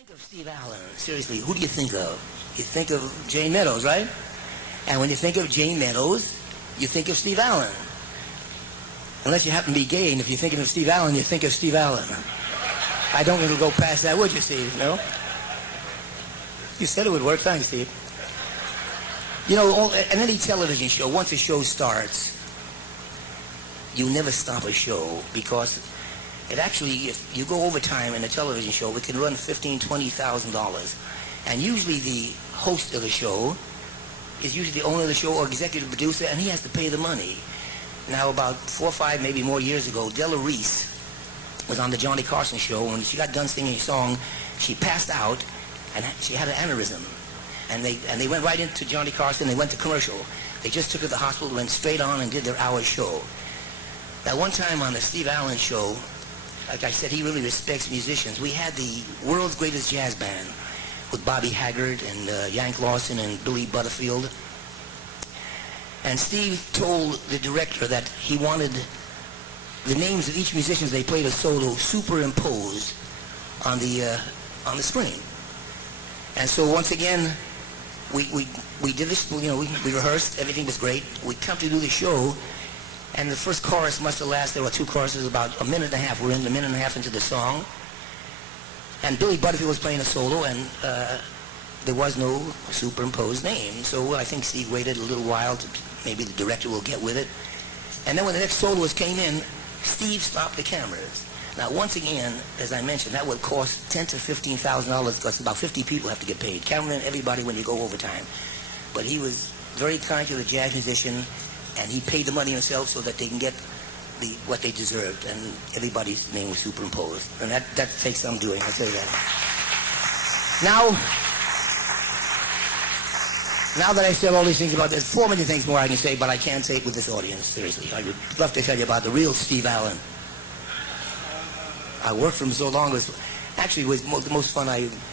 Think of Steve Allen, seriously, who do you think of? You think of Jane Meadows, right? And when you think of Jane Meadows, you think of Steve Allen. Unless you happen to be gay, and if you're thinking of Steve Allen, you think of Steve Allen. I don't think it'll go past that, would you, Steve? No? You said it would work. Thanks, Steve. You know, in any television show, once a show starts, you never stop a show because it actually, if you go overtime in a television show, it can run $15,000, $20,000. And usually the host of the show is usually the owner of the show or executive producer, and he has to pay the money. Now, about 4 or 5, maybe more years ago, Della Reese was on the Johnny Carson show. When she got done singing a song, she passed out, and she had an aneurysm. And they went right into Johnny Carson. They went to commercial. They just took her to the hospital, went straight on, and did their hour show. Now, one time on the Steve Allen show, like I said, he really respects musicians. We had the world's greatest jazz band with Bobby Haggart and Yank Lawson and Billy Butterfield. And Steve told the director that he wanted the names of each musician they played a solo superimposed on the screen. And so once again, we did this, you know, we rehearsed, everything was great. We come to do the show, and the first chorus must have lasted, there were 2 choruses, about a minute and a half. We're in a minute and a half into the song. And Billy Butterfield was playing a solo, and there was no superimposed name. So I think Steve waited a little while to, maybe the director will get with it. And then when the next soloist came in, Steve stopped the cameras. Now, once again, as I mentioned, that would cost $10,000 to $15,000 because about 50 people have to get paid. Cameraman, everybody, when you go overtime. But he was very kind to the jazz musician, and he paid the money himself so that they can get what they deserved, and everybody's name was superimposed. And that takes some doing, I'll tell you that. Now that I said all these things about this, 4 million things more I can say, but I can't say it with this audience, seriously. I would love to tell you about the real Steve Allen. I worked for him so long. It was the most fun,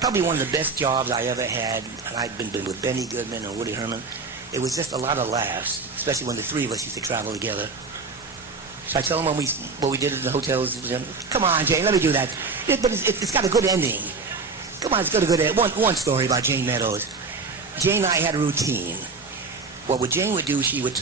probably one of the best jobs I ever had. And I'd been with Benny Goodman and Woody Herman. It was just a lot of laughs, especially when the 3 of us used to travel together. So I tell him what we did at the hotels. Come on, Jane, let me do that. But it's got a good ending. Come on, it's got a good ending. One story about Jane Meadows. Jane and I had a routine. What Jane would do, she would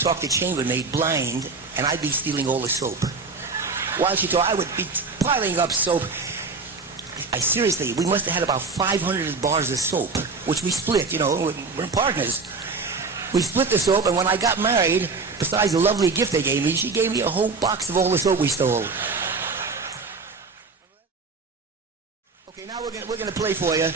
talk the chambermaid blind, and I'd be stealing all the soap. While she talked, I would be piling up soap. Seriously, we must have had about 500 bars of soap, which we split, you know, we're partners. We split the soap, and when I got married, besides the lovely gift they gave me, she gave me a whole box of all the soap we stole. Okay, now we're gonna play for you,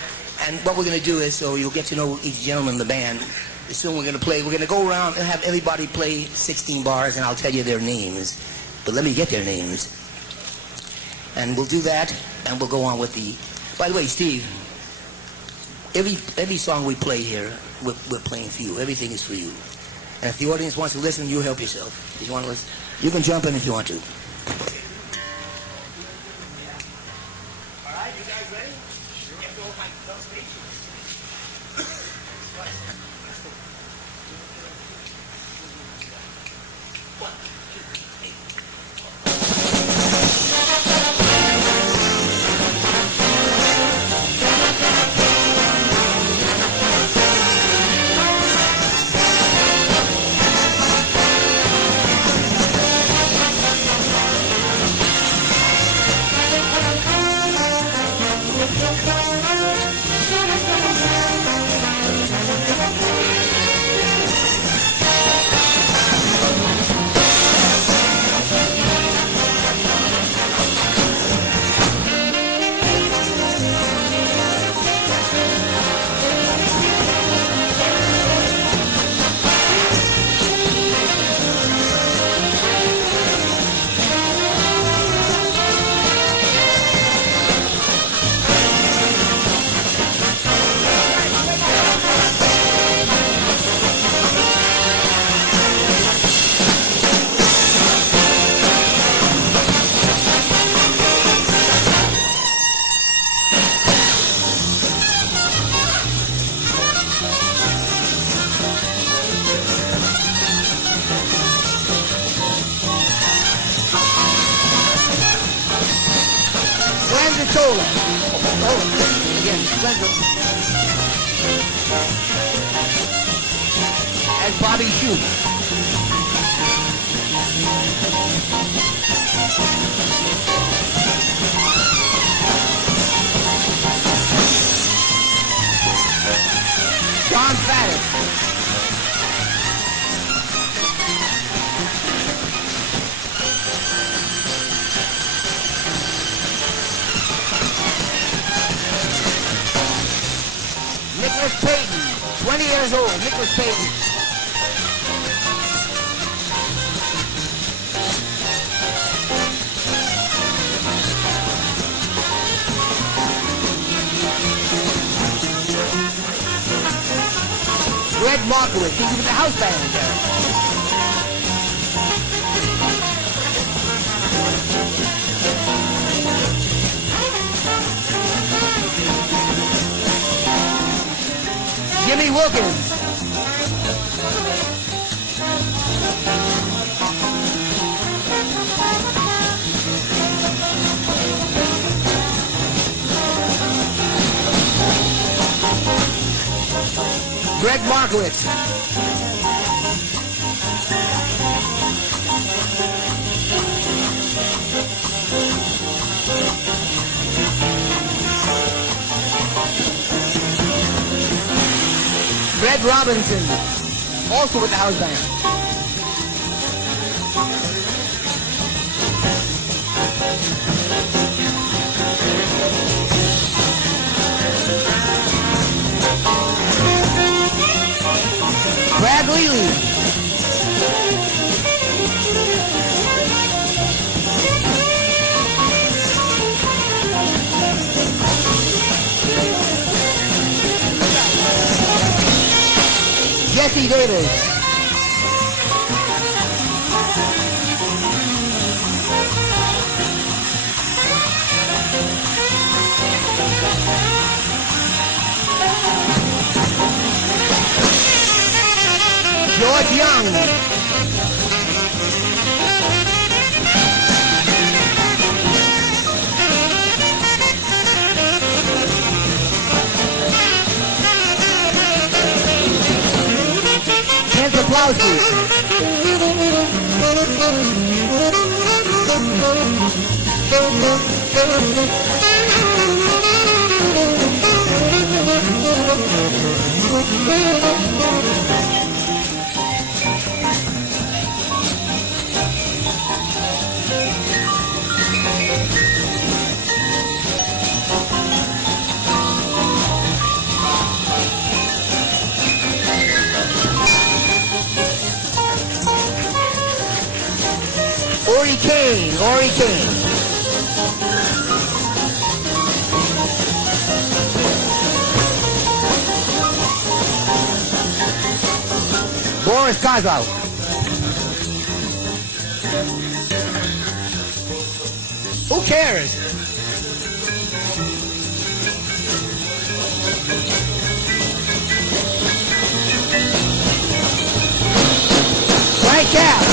and what we're gonna do is, so you'll get to know each gentleman in the band. Soon we're gonna go around and have everybody play 16 bars, and I'll tell you their names. But let me get their names. And we'll do that, and we'll go on with the... By the way, Steve, every song we play here, we're playing for you. Everything is for you. And if the audience wants to listen, you help yourself. If you want to listen, you can jump in if you want to. All right, you guys ready? After all my demonstrations. Pensacola. Oh, again, Central. That's Bobby Shute. John Faddis. Nicholas Payton, 20 years old, Nicholas Payton. Greg Markowitz, he's with the house band there. Jimmy Wilkins. Greg Markowitz. Fred Robinson, also with the house band. Brad Lely. Jesse Davis. George Young. Ken Zaplowski. Ori Kane. Boris Kozlov. Who cares? Frank Cap.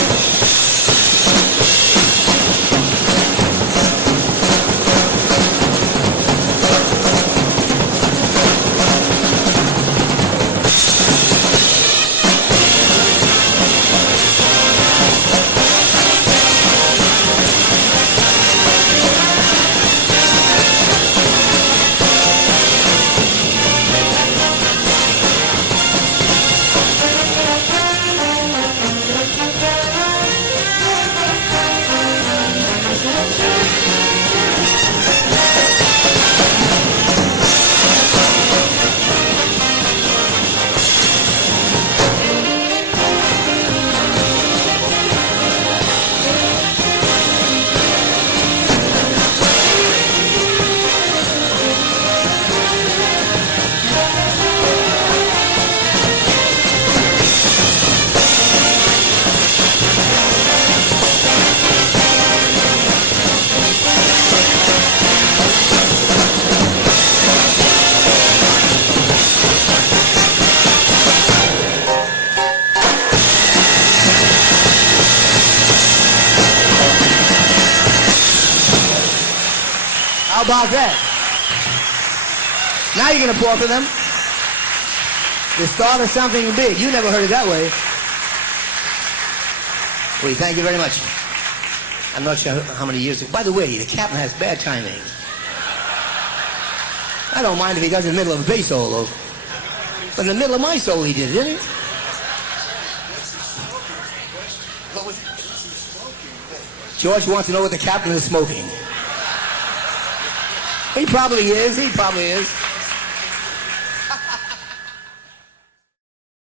How about that? Now you're going to pour for them? The start of something big. You never heard it that way. Well, thank you very much. I'm not sure how many years. By the way, the captain has bad timing. I don't mind if he does it in the middle of a bass solo. But in the middle of my solo he did, didn't he? George wants to know what the captain is smoking. He probably is. He probably is.